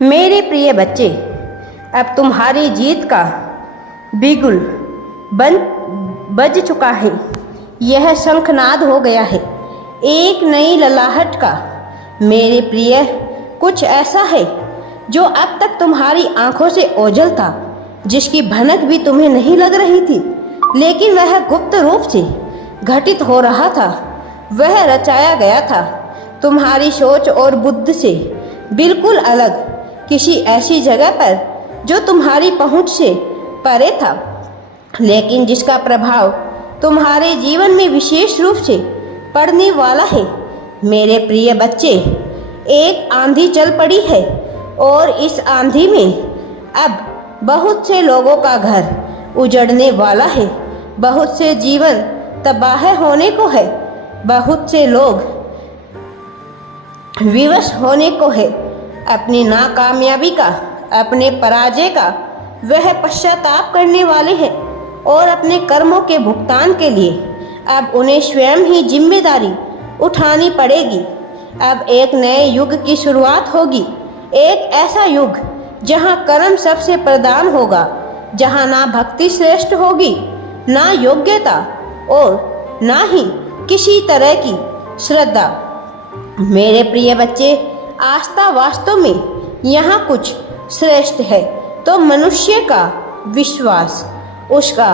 मेरे प्रिय बच्चे, अब तुम्हारी जीत का बिगुल बज चुका है। यह शंखनाद हो गया है एक नई ललाहट का। मेरे प्रिय, कुछ ऐसा है जो अब तक तुम्हारी आंखों से ओझल था, जिसकी भनक भी तुम्हें नहीं लग रही थी, लेकिन वह गुप्त रूप से घटित हो रहा था। वह रचाया गया था तुम्हारी सोच और बुद्धि से बिल्कुल अलग, किसी ऐसी जगह पर जो तुम्हारी पहुंच से परे था, लेकिन जिसका प्रभाव तुम्हारे जीवन में विशेष रूप से पड़ने वाला है। मेरे प्रिय बच्चे, एक आंधी चल पड़ी है और इस आंधी में अब बहुत से लोगों का घर उजड़ने वाला है, बहुत से जीवन तबाह होने को है, बहुत से लोग विवश होने को है। अपनी नाकामयाबी का, अपने पराजय का वह पश्चाताप करने वाले हैं और अपने कर्मों के भुगतान के लिए अब उन्हें स्वयं ही जिम्मेदारी उठानी पड़ेगी। अब एक नए युग की शुरुआत होगी, एक ऐसा युग जहां कर्म सबसे प्रधान होगा, जहां ना भक्ति श्रेष्ठ होगी, ना योग्यता और ना ही किसी तरह की श्रद्धा। मेरे प्रिय बच्चे, आस्था वास्तव में यहाँ कुछ श्रेष्ठ है तो मनुष्य का विश्वास, उसका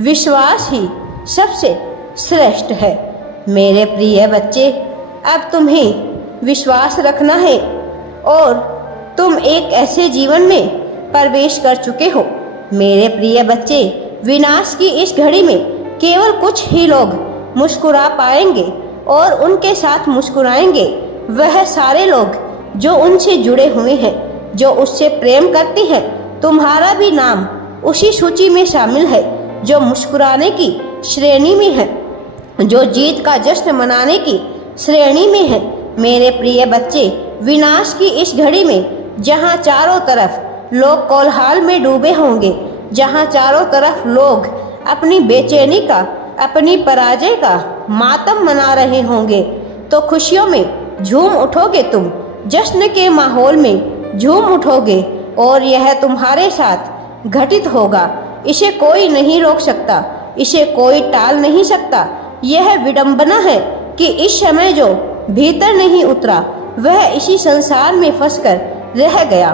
विश्वास ही सबसे श्रेष्ठ है। मेरे प्रिय बच्चे, अब तुम्हें विश्वास रखना है और तुम एक ऐसे जीवन में प्रवेश कर चुके हो। मेरे प्रिय बच्चे, विनाश की इस घड़ी में केवल कुछ ही लोग मुस्कुरा पाएंगे और उनके साथ मुस्कुराएंगे वह सारे लोग जो उनसे जुड़े हुए हैं, जो उससे प्रेम करते हैं। तुम्हारा भी नाम उसी सूची में शामिल है जो मुस्कुराने की श्रेणी में है, जो जीत का जश्न मनाने की श्रेणी में है। मेरे प्रिय बच्चे, विनाश की इस घड़ी में जहां चारों तरफ लोग कोलाहल में डूबे होंगे, जहां चारों तरफ लोग अपनी बेचैनी का, अपनी पराजय का मातम मना रहे होंगे, तो खुशियों में झूम उठोगे तुम, जश्न के माहौल में झूम उठोगे और यह तुम्हारे साथ घटित होगा। इसे कोई नहीं रोक सकता, इसे कोई टाल नहीं सकता। यह विडंबना है कि इस समय जो भीतर नहीं उतरा वह इसी संसार में फंसकर रह गया,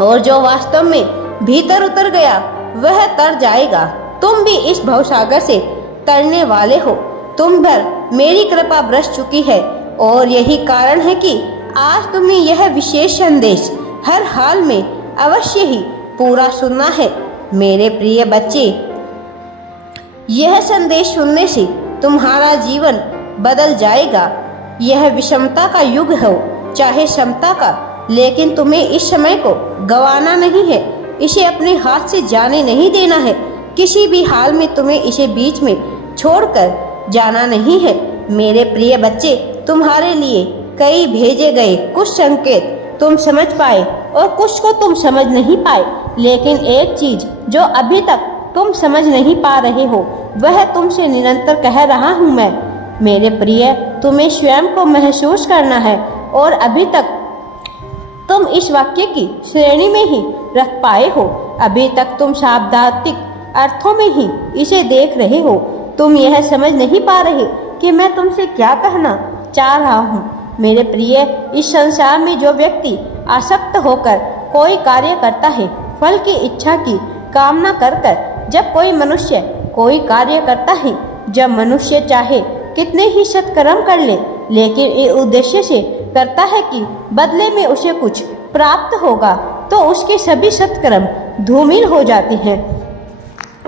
और जो वास्तव में भीतर उतर गया वह तर जाएगा। तुम भी इस भवसागर से तरने वाले हो। तुम पर मेरी कृपा बरस चुकी है और यही कारण है कि आज तुम्हें यह विशेष संदेश हर हाल में अवश्य ही पूरा सुनना है। मेरे प्रिय बच्चे, यह संदेश सुनने से तुम्हारा जीवन बदल जाएगा। यह विषमता का युग हो चाहे समता का, लेकिन तुम्हें इस समय को गंवाना नहीं है, इसे अपने हाथ से जाने नहीं देना है। किसी भी हाल में तुम्हें इसे बीच में छोड़कर जाना नहीं है। मेरे प्रिय बच्चे, तुम्हारे लिए कई भेजे गए कुछ संकेत तुम समझ पाए और कुछ को तुम समझ नहीं पाए, लेकिन एक चीज जो अभी तक तुम समझ नहीं पा रहे हो वह तुमसे निरंतर कह रहा हूँ मैं। मेरे प्रिय, तुम्हें स्वयं को महसूस करना है और अभी तक तुम इस वाक्य की श्रेणी में ही रख पाए हो। अभी तक तुम शाब्दिक अर्थों में ही इसे देख रहे हो। तुम यह समझ नहीं पा रहे कि मैं तुमसे क्या कहना चाह रहा हूँ। मेरे प्रिय, इस संसार में जो व्यक्ति आसक्त होकर कोई कार्य करता है, फल की इच्छा की कामना कर कर जब कोई मनुष्य कोई कार्य करता है, जब मनुष्य चाहे कितने ही सत्कर्म कर ले, लेकिन ये उद्देश्य से करता है कि बदले में उसे कुछ प्राप्त होगा, तो उसके सभी सत्कर्म धूमिल हो जाते हैं,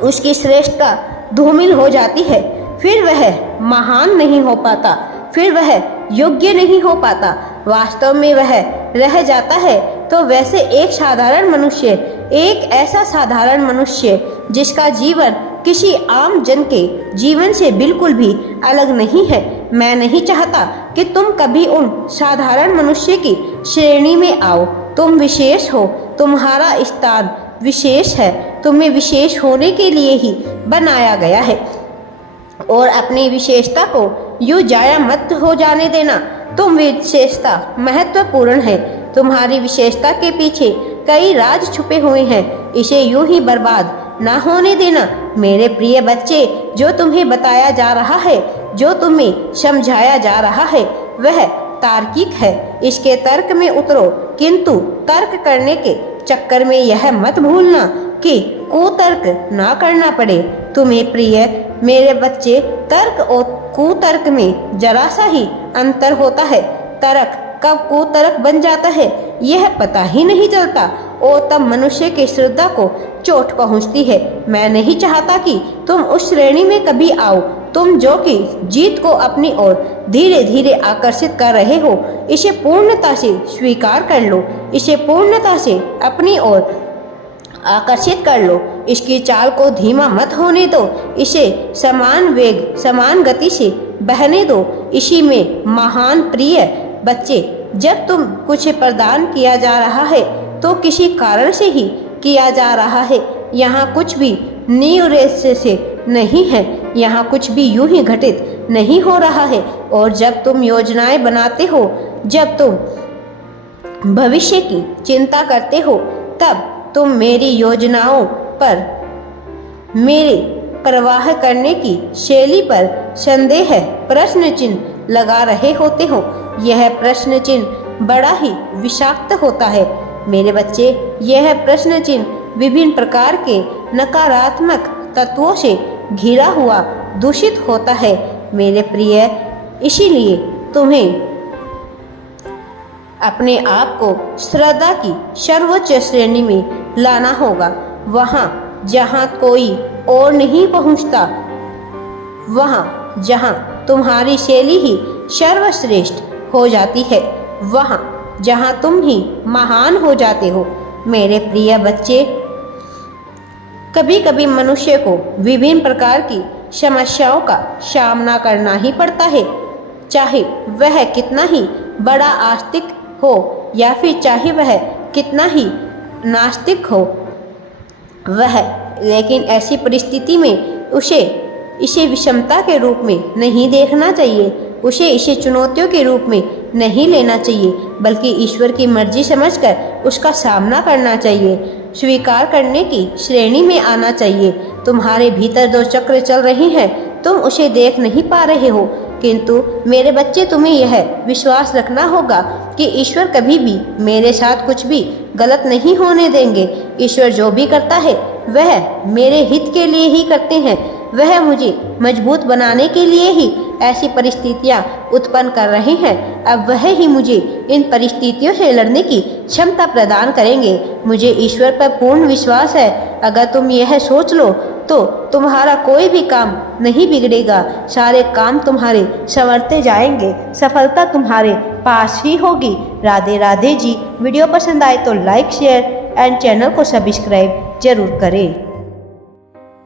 उसकी श्रेष्ठता धूमिल हो जाती है। फिर वह महान नहीं हो पाता, फिर वह योग्य नहीं हो पाता, वास्तव में वह रह जाता है तो वैसे एक साधारण मनुष्य, एक ऐसा साधारण मनुष्य जिसका जीवन किसी आम जन के जीवन से बिल्कुल भी अलग नहीं है। मैं नहीं चाहता कि तुम कभी उन साधारण मनुष्य की श्रेणी में आओ। तुम विशेष हो, तुम्हारा स्थान विशेष है, तुम्हें विशेष होने के लिए ही बनाया गया है और अपनी विशेषता को यूं जाया मत हो जाने देना। तुम विशेषता महत्वपूर्ण है, तुम्हारी विशेषता के पीछे कई राज छुपे हुए हैं। इसे यूं ही बर्बाद ना होने देना। मेरे प्रिय बच्चे, जो तुम्हें बताया जा रहा है, जो तुम्हें समझाया जा रहा है, वह तार्किक है। इसके तर्क में उतरो, किंतु तर्क करने के चक्कर में यह मत भूलना कि कुतर्क ना करना पड़े। तुम्हें प्रिय मेरे बच्चे, तर्क और कुतर्क में जरा सा ही अंतर होता है। तर्क कब कुतर्क बन जाता है यह पता ही नहीं चलता और तब मनुष्य की श्रद्धा को चोट पहुंचती है। मैं नहीं चाहता कि तुम उस श्रेणी में कभी आओ। तुम जो कि जीत को अपनी ओर धीरे धीरे आकर्षित कर रहे हो, इसे पूर्णता से स्वीकार कर लो। इसे पूर्णता से अपनी ओर आकर्षित कर लो। इसकी चाल को धीमा मत होने दो। इसे समान वेग, समान गति से बहने दो। इसी में महान प्रिय बच्चे, जब तुम कुछ प्रदान किया जा रहा है तो किसी कारण से ही किया जा रहा है। यहाँ कुछ भी नीवरेस्य से नहीं है। यहाँ कुछ भी यूं ही घटित नहीं हो रहा है। और जब तुम योजनाएं बनाते हो, जब तुम भविष्य की चिंता करते हो, तब तुम मेरी योजनाओं पर, मेरे प्रवाह करने की शैली पर संदेह, प्रश्न चिन्ह लगा रहे होते हो। यह प्रश्न चिन्ह बड़ा ही विषाक्त होता है मेरे बच्चे। यह प्रश्न चिन्ह विभिन्न प्रकार के नकारात्मक तत्वों से घिरा हुआ दूषित होता है मेरे प्रिय। इसीलिए तुम्हें अपने आप को श्रद्धा की सर्वोच्च श्रेणी में लाना होगा। वहाँ जहाँ कोई और नहीं पहुँचता, वहाँ जहाँ तुम्हारी शैली ही सर्वश्रेष्ठ हो जाती है, वहाँ जहाँ तुम ही महान हो जाते हो मेरे प्रिय बच्चे। कभी कभी मनुष्य को विभिन्न प्रकार की समस्याओं का सामना करना ही पड़ता है, चाहे वह कितना ही बड़ा आस्तिक हो या फिर चाहे वह कितना ही नास्तिक हो वह। लेकिन ऐसी परिस्थिति में इसे विषमता के रूप में नहीं देखना चाहिए। इसे चुनौतियों के रूप में नहीं लेना चाहिए, बल्कि ईश्वर की मर्जी समझकर उसका सामना करना चाहिए। स्वीकार करने की श्रेणी में आना चाहिए। तुम्हारे भीतर दो चक्र चल रहे हैं, तुम उसे देख नहीं पा रहे हो, किंतु मेरे बच्चे तुम्हें यह विश्वास रखना होगा कि ईश्वर कभी भी मेरे साथ कुछ भी गलत नहीं होने देंगे। ईश्वर जो भी करता है वह मेरे हित के लिए ही करते हैं। वह मुझे मजबूत बनाने के लिए ही ऐसी परिस्थितियां उत्पन्न कर रहे हैं। अब वह ही मुझे इन परिस्थितियों से लड़ने की क्षमता प्रदान करेंगे। मुझे ईश्वर पर पूर्ण विश्वास है। अगर तुम यह सोच लो तो तुम्हारा कोई भी काम नहीं बिगड़ेगा। सारे काम तुम्हारे संवरते जाएंगे। सफलता तुम्हारे पास ही होगी। राधे राधे जी। वीडियो पसंद आए तो लाइक, शेयर एंड चैनल को सब्सक्राइब जरूर करें।